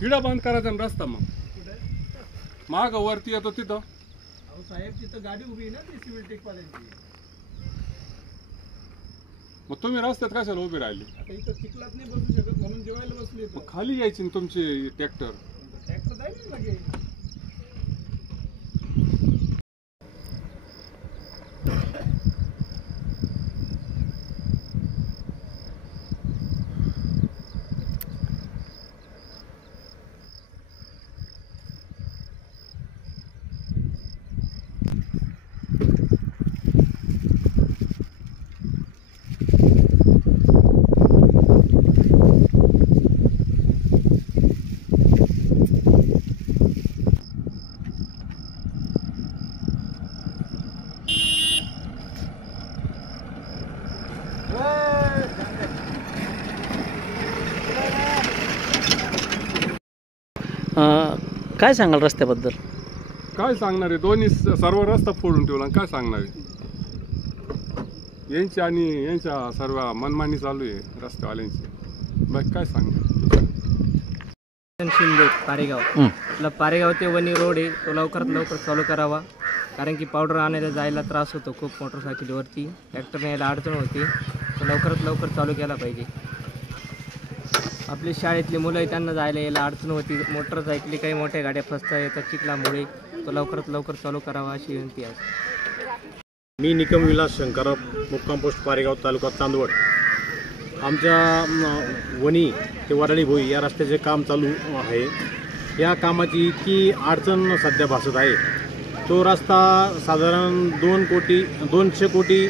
किडा बंद करायचा ना रस्ता मग माग वरती येतो तिथं. अहो साहेब तिथं गाडी उभी आहे ना ती सिव्हिल टेकवाल्यांची. मग तुम्ही रस्त्यात कशाला उभी राहिली? आता इथं चिखलात नाही बसू शकत म्हणून जेवायला बसले. मग खाली यायची ना तुमची ट्रॅक्टर. ट्रॅक्टर जाईल ना लगे. काय सांगाल रस्त्याबद्दल? काय सांगणार आहे? दोन्ही सर्व रस्ता फोडून ठेवला. काय सांगणार आहे? यांची आणि यांच्या सर्व मनमानी चालू आहे रस्त्यावाल्यांची. बाकी काय सांगणार? शिंदे पारेगाव. आपला पारेगाव ते वणी रोड आहे, तो लवकरात लवकर चालू करावा. कारण की पावडर आणायला जायला त्रास होतो खूप मोटरसायकलीवरती. ट्रॅक्टरने यायला अडचण होती. तो लवकरात लवकर चालू केला पाहिजे. आपली शाळेतली मुलं त्यांना जायला यायला अडचण होती. मोटरसायकली काही मोठ्या गाड्या फसता येतात चिखलामुळे. तो लवकरात लवकर चालू करावा अशी विनंती आहे. मी निकम विलास शंकर, मुक्काम पोस्ट पारेगाव, तालुका चांदवड. आमच्या वणी ते वडाळी भोई या रस्त्याचे काम चालू आहे. या कामाची इतकी अडचण सध्या भासत आहे. तो रस्ता साधारण 200 कोटी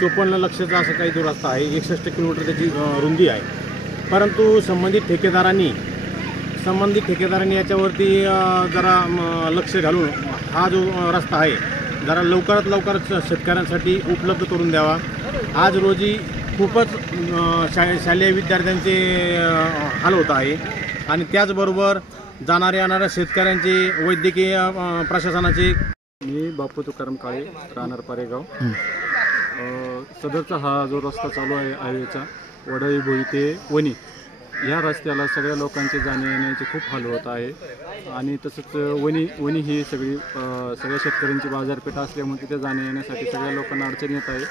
54 लक्षाचा असं काही तो रस्ता आहे. 61 किलोमीटर त्याची रुंदी आहे. परंतु संबंधित ठेकेदारांनी याच्यावरती जरा लक्ष घालून हा जो रस्ता आहे जरा लवकरात लवकर शेतकऱ्यांसाठी उपलब्ध करून द्यावा. आज रोजी खूपच शालेय विद्यार्थ्यांचे हाल होत आहे आणि त्याचबरोबर जाणाऱ्या येणाऱ्या शेतकऱ्यांचे वैद्यकीय प्रशासनाचे. मी बापू तुकाराम काळे, राहणार पारेगाव. सदरचा हा जो रस्ता चालू आहे हायवेचा वडाळी भोई ते वणी या रस्त्याला सगळ्या लोकांचे जाण्या येण्याचे खूप हाल होत आहे. आणि तसंच वणी ही सगळ्या शेतकऱ्यांची बाजारपेठ असल्यामुळे तिथे जाण्या येण्यासाठी सगळ्या लोकांना अडचण येत आहे.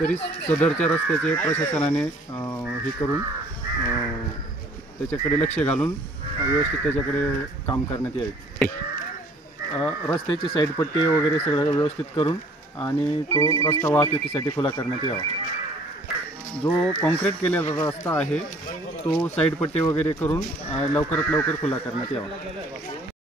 तरी सदरच्या रस्त्याचे प्रशासनाने हे करून त्याच्याकडे लक्ष घालून व्यवस्थित त्याच्याकडे काम करण्यात यावे. रस्त्याची साईडपट्टी वगैरे सगळं व्यवस्थित करून आणि तो रस्ता वाहतुकीसाठी खुला करण्यात यावा. जो कॉन्क्रीट केलेला रस्ता आहे तो साईडपट्टी वगैरे करून लवकरात लवकर खुला करण्यात यावा.